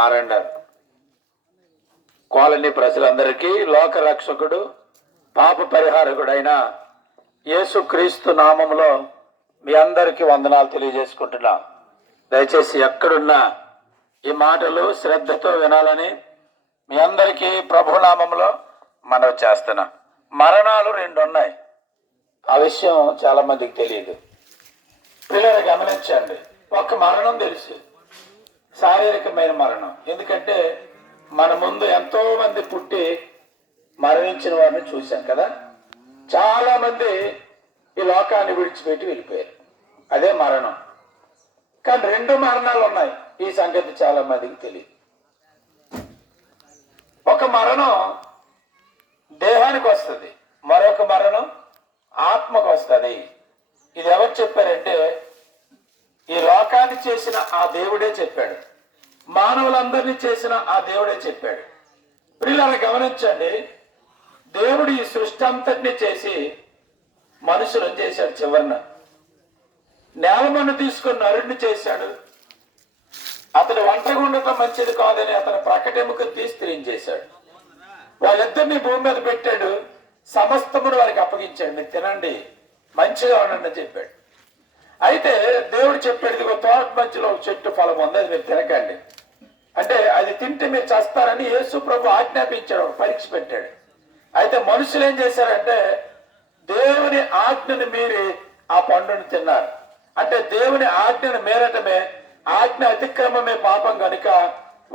R and R colony ప్రజలందరికీ లోక రక్షకుడు పాప పరిహారకుడైన యేసుక్రీస్తు నామములో మీ అందరికీ వందనాలు తెలియజేసుకుంటున్నా. దయచేసి ఎక్కడున్నా ఈ మాటలు శ్రద్ధతో వినాలని మీ అందరికీ ప్రభునామంలో మనవి చేస్తున్నా. మరణాలు 2 ఉన్నాయి. ఆ విషయం చాలా మందికి తెలియదు. పిల్లలు గమనించండి. ఒక మరణం తెలుసు, శారీరకమైన మరణం. ఎందుకంటే మన ముందు ఎంతో మంది పుట్టి మరణించిన వారిని చూశాం కదా. చాలా మంది ఈ లోకాన్ని విడిచిపెట్టి వెళ్ళిపోయారు, అదే మరణం. కానీ 2 మరణాలు ఉన్నాయి. ఈ సంగతి చాలా మందికి తెలియదు. ఒక మరణం దేహానికి వస్తుంది, మరొక మరణం ఆత్మకు వస్తుంది. ఇది ఎవరు చెప్పారంటే ఈ లోకాన్ని చేసిన ఆ దేవుడే చెప్పాడు, మానవులందరినీ చేసిన ఆ దేవుడే చెప్పాడు. ప్రియులారా గమనించండి, దేవుడు ఈ సృష్టి అంతటినీ చేసి మనుషులను చేశాడు. చివరిన నేలమన్ను తీసుకుని నరుడిని చేశాడు. అతడు ఒంటరిగా ఉండటం మంచిది కాదని అతను ప్రకటెముకను తీసి స్త్రీని చేశాడు. వాళ్ళిద్దరిని భూమి మీద పెట్టాడు, సమస్తమును వారికి అప్పగించాడు. మీరు తినండి, మంచిగా ఉండండి అని చెప్పాడు. అయితే దేవుడు చెప్పాడు, ఇదిగో తోట మధ్యలో ఒక చెట్టు ఫలం ఉంది, అది మీరు తినకండి అంటే అది తింటే మీరు చేస్తారని యేసు ప్రభు ఆజ్ఞాపించాడు, పరీక్ష పెట్టాడు. అయితే మనుషులు ఏం చేశారంటే దేవుని ఆజ్ఞను మీరి ఆ పండుని తిన్నారు. అంటే దేవుని ఆజ్ఞను మేరటమే, ఆజ్ఞ అతిక్రమమే పాపం కనుక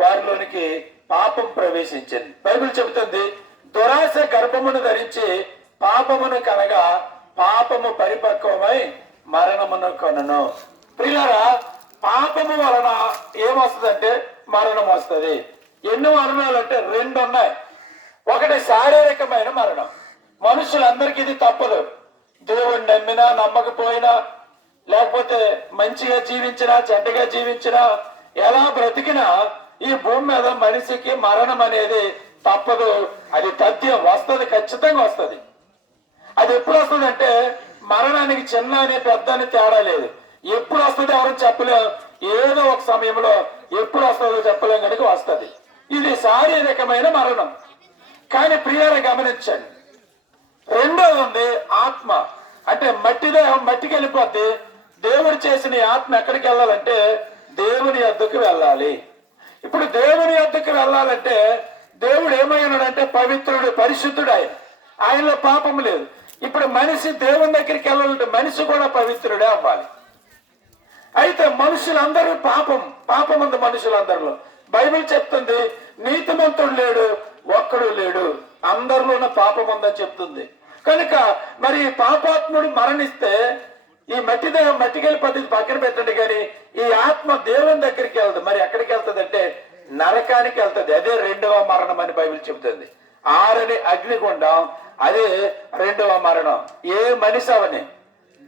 వారిలోనికి పాపం ప్రవేశించింది. బైబిల్ చెబుతుంది, దురాశ గర్భమును ధరించి పాపమును కనగా పాపము పరిపక్వమై మరణమును కొనను. ప్రియులారా, పాపము వలన ఏమొస్తుందంటే మరణం వస్తుంది. ఎన్ని మరణాలు అంటే 2 ఉన్నాయి. ఒకటి శారీరకమైన మరణం. మనుషులందరికీ ఇది తప్పదు. దేవుడిని నమ్మినా నమ్మకపోయినా, లేకపోతే మంచిగా జీవించినా చెడ్డగా జీవించినా, ఎలా బ్రతికినా ఈ భూమి మీద మనిషికి మరణం అనేది తప్పదు. అది తథ్యం, వస్తుంది, ఖచ్చితంగా వస్తుంది. అది ఎప్పుడు వస్తుంది అంటే మరణానికి చిన్న అని పెద్ద అని తేడా లేదు. ఎప్పుడు వస్తుంది ఎవరు చెప్పలేం. ఏదో ఒక సమయంలో ఎప్పుడు వస్తుందో చెప్పలేం కనుక వస్తుంది. ఇది శారీరకమైన మరణం. కానీ ప్రియారా గమనించండి, 2వది ఉంది ఆత్మ. అంటే మట్టికి వెళ్ళిపోద్ది. దేవుడు చేసిన ఈ ఆత్మ ఎక్కడికి వెళ్ళాలంటే దేవుని యొద్దకు వెళ్ళాలి. ఇప్పుడు దేవుని యొద్దకు వెళ్ళాలంటే దేవుడు ఏమై ఉన్నాడంటే పవిత్రుడు, పరిశుద్ధుడు. ఆయనలో పాపం లేదు. ఇప్పుడు మనిషి దేవుని దగ్గరికి వెళ్ళాలంటే మనిషి కూడా పవిత్రుడే అవ్వాలి. అయితే మనుషులందరూ పాపం ఉంది మనుషులందరిలో. బైబిల్ చెప్తుంది, నీతిమంతుడు లేడు, ఒక్కడు లేడు, అందరిలోనే పాపం ఉందని చెప్తుంది. కనుక మరి పాపాత్ముడు మరణిస్తే ఈ మట్టికెళ్ళి పద్ధతి పక్కన పెట్టండి, కానీ ఈ ఆత్మ దేవుని దగ్గరికి వెళ్తుంది. మరి ఎక్కడికి వెళ్తుంది అంటే నరకానికి వెళ్తుంది. అదే 2వ మరణం అని బైబిల్ చెబుతుంది. ఆరని అగ్నిగుండం, అదే 2వ మరణం. ఏ మనిషి అవని,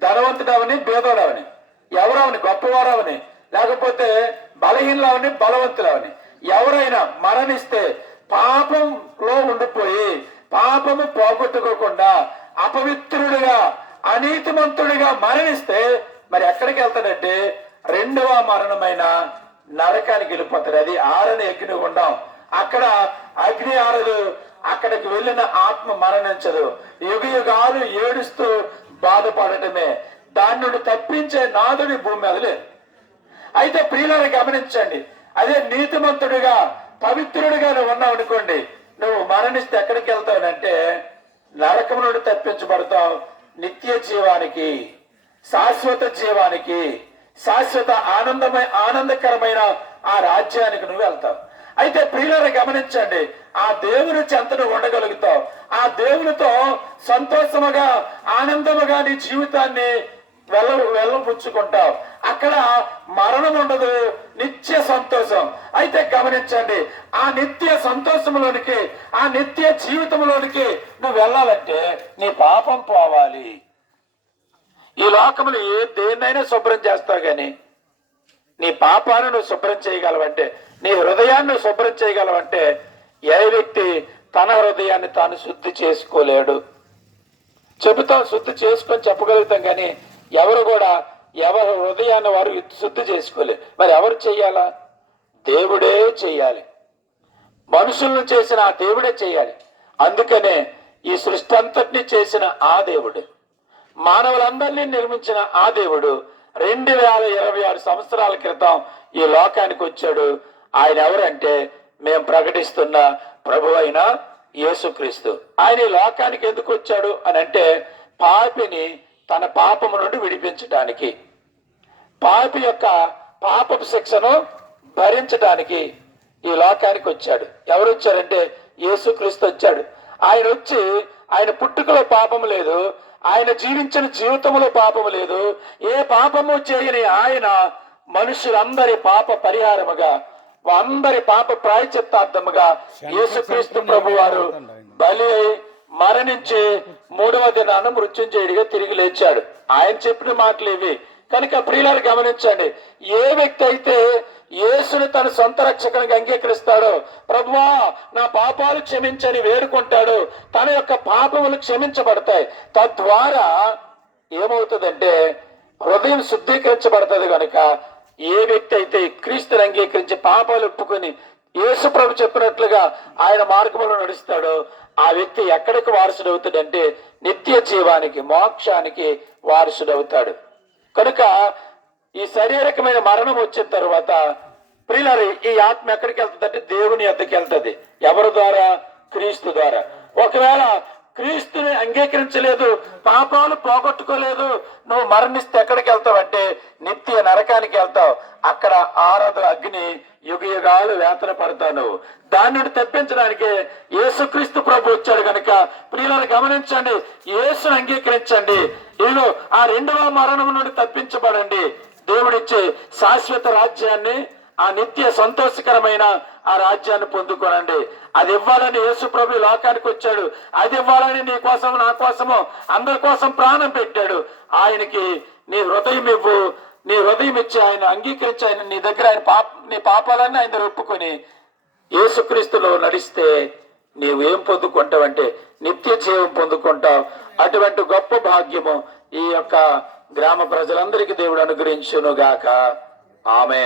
ధనవంతుడవని బేదోడవని, ఎవరవని, గొప్పవారవని, లేకపోతే బలహీనలవని బలవంతులవని, ఎవరైనా మరణిస్తే పాపంలో ఉండిపోయి పాపము పోగొట్టుకోకుండా అపవిత్రుడిగా అనీతిమంతుడిగా మరణిస్తే మరి ఎక్కడికి వెళ్తాడంటే 2వ మరణమైన నరకానికి వెళ్ళిపోతాడు. అది ఆరని అగ్నిగుండం. అక్కడ అగ్ని ఆరదు, అక్కడికి వెళ్ళిన ఆత్మ మరణించదు. యుగాలు ఏడుస్తూ బాధపడటమే. దాని నుండి తప్పించే నాదుడి భూమి మీద లేదు. అయితే ప్రియులను గమనించండి, అదే నీతిమంతుడిగా పవిత్రుడిగా నువ్వు ఉన్నావు అనుకోండి, నువ్వు మరణిస్తే ఎక్కడికి వెళ్తావునంటే నరకం నుండి తప్పించబడతావు. నిత్య జీవానికి, శాశ్వత జీవానికి, శాశ్వత ఆనందకరమైన ఆ రాజ్యానికి నువ్వు వెళ్తావు. అయితే ప్రియులను గమనించండి, ఆ దేవుని చెంతను ఉండగలుగుతావు. ఆ దేవునితో సంతోషముగా ఆనందముగా నీ జీవితాన్ని వెళ్ళబుచ్చుకుంటావు. అక్కడ మరణం ఉండదు, నిత్య సంతోషం. అయితే గమనించండి, ఆ నిత్య సంతోషంలోనికి, ఆ నిత్య జీవితంలోనికి నువ్వు వెళ్ళాలంటే నీ పాపం పోవాలి. ఈ లోకములు దేన్నైనా శుభ్రం చేస్తావు, కానీ నీ పాపాన్ని నువ్వు శుభ్రం చేయగలవంటే, నీ హృదయాన్ని నువ్వు శుభ్రం చేయగలవంటే ఏ వ్యక్తి తన హృదయాన్ని తాను శుద్ధి చేసుకోలేడు. చెబుతాం, శుద్ధి చేసుకొని చెప్పగలుగుతాం, కానీ ఎవరు కూడా ఎవరి హృదయాన్ని వారు శుద్ధి చేసుకోలేదు. మరి ఎవరు చెయ్యాలా? దేవుడే చేయాలి. మనుషులను చేసిన ఆ దేవుడే చేయాలి. అందుకనే ఈ సృష్టి అంతటినీ చేసిన ఆ దేవుడు, మానవులందరినీ నిర్మించిన ఆ దేవుడు 2026 సంవత్సరాల క్రితం ఈ లోకానికి వచ్చాడు. ఆయన ఎవరంటే మేము ప్రకటిస్తున్న ప్రభు అయిన యేసుక్రీస్తు. ఆయన ఈ లోకానికి ఎందుకు వచ్చాడు అని అంటే పాపిని తన పాపము నుండి విడిపించడానికి, పాపి యొక్క పాపపు శిక్షను భరించడానికి ఈ లోకానికి వచ్చాడు. ఎవరు వచ్చారంటే యేసుక్రీస్తు వచ్చాడు. ఆయన వచ్చి ఆయన పుట్టుకలో పాపము లేదు, ఆయన జీవించిన జీవితంలో పాపము లేదు. ఏ పాపము చేయని ఆయన మనుషులందరి పాప పరిహారముగా, అందరి పాప ప్రాయచిత్తార్థముగా యేసుక్రీస్తు ప్రభు వారు బలి మరణించి 3వ దినాన మృత్యుంజయుడిగా తిరిగి లేచాడు. ఆయన చెప్పిన మాటలు ఇవి. కనుక ప్రియులారు గమనించండి, ఏ వ్యక్తి అయితే యేసుని తన సొంత రక్షకునికి అంగీకరిస్తాడో, ప్రభువా నా పాపాలు క్షమించని వేడుకుంటాడు, తన యొక్క పాపములు క్షమించబడతాయి. తద్వారా ఏమవుతుందంటే హృదయం శుద్ధీకరించబడుతుంది. కనుక ఏ వ్యక్తి అయితే క్రీస్తుని అంగీకరించి పాపాలు ఒప్పుకొని యేసు ప్రభు చెప్పినట్లుగా ఆయన మార్గంలో నడుస్తాడో ఆ వ్యక్తి ఎక్కడికి వారసుడవుతాడంటే నిత్య జీవానికి, మోక్షానికి వారసుడవుతాడు. కనుక ఈ శారీరకమైన మరణం వచ్చిన తర్వాత ప్రియులారా ఈ ఆత్మ ఎక్కడికి వెళ్తుందంటే దేవుని యొద్దకు వెళ్తుంది. ఎవరి ద్వారా? క్రీస్తు ద్వారా. ఒకవేళ క్రీస్తుని అంగీకరించలేదు, పాపాలు పోగొట్టుకోలేదు, నువ్వు మరణిస్తే ఎక్కడికి వెళ్తావు అంటే నిత్య నరకానికి వెళ్తావు. అక్కడ ఆరదు అగ్ని యుగ యుగాలు వేతన పడతావు. నువ్వు దాని నుండి తప్పించడానికి యేసుక్రీస్తు ప్రభు వచ్చాడు. కనుక ప్రియులను గమనించండి, యేసును అంగీకరించండి. ఇదిగో ఆ 2వ మరణం నుండి తప్పించబడండి. దేవుడిచ్చే శాశ్వత రాజ్యాన్ని, ఆ నిత్య సంతోషకరమైన ఆ రాజ్యాన్ని పొందుకోనండి. అది ఇవ్వాలని యేసు ప్రభు లోకానికి వచ్చాడు. అది ఇవ్వాలని నీ కోసం, నా కోసము, అందరి కోసం ప్రాణం పెట్టాడు. ఆయనకి నీ హృదయం ఇవ్వు. నీ హృదయం ఇచ్చి ఆయన అంగీకరించి ఆయన నీ దగ్గర నీ పాపాలన్నీ ఆయన దగ్గర ఒప్పుకొని యేసుక్రీస్తులో నడిస్తే నీవేం పొందుకుంటావంటే నిత్య జీవం పొందుకుంటావు. అటువంటి గొప్ప భాగ్యము ఈ యొక్క గ్రామ ప్రజలందరికీ దేవుడు అనుగ్రహించును గాక. ఆమేన్.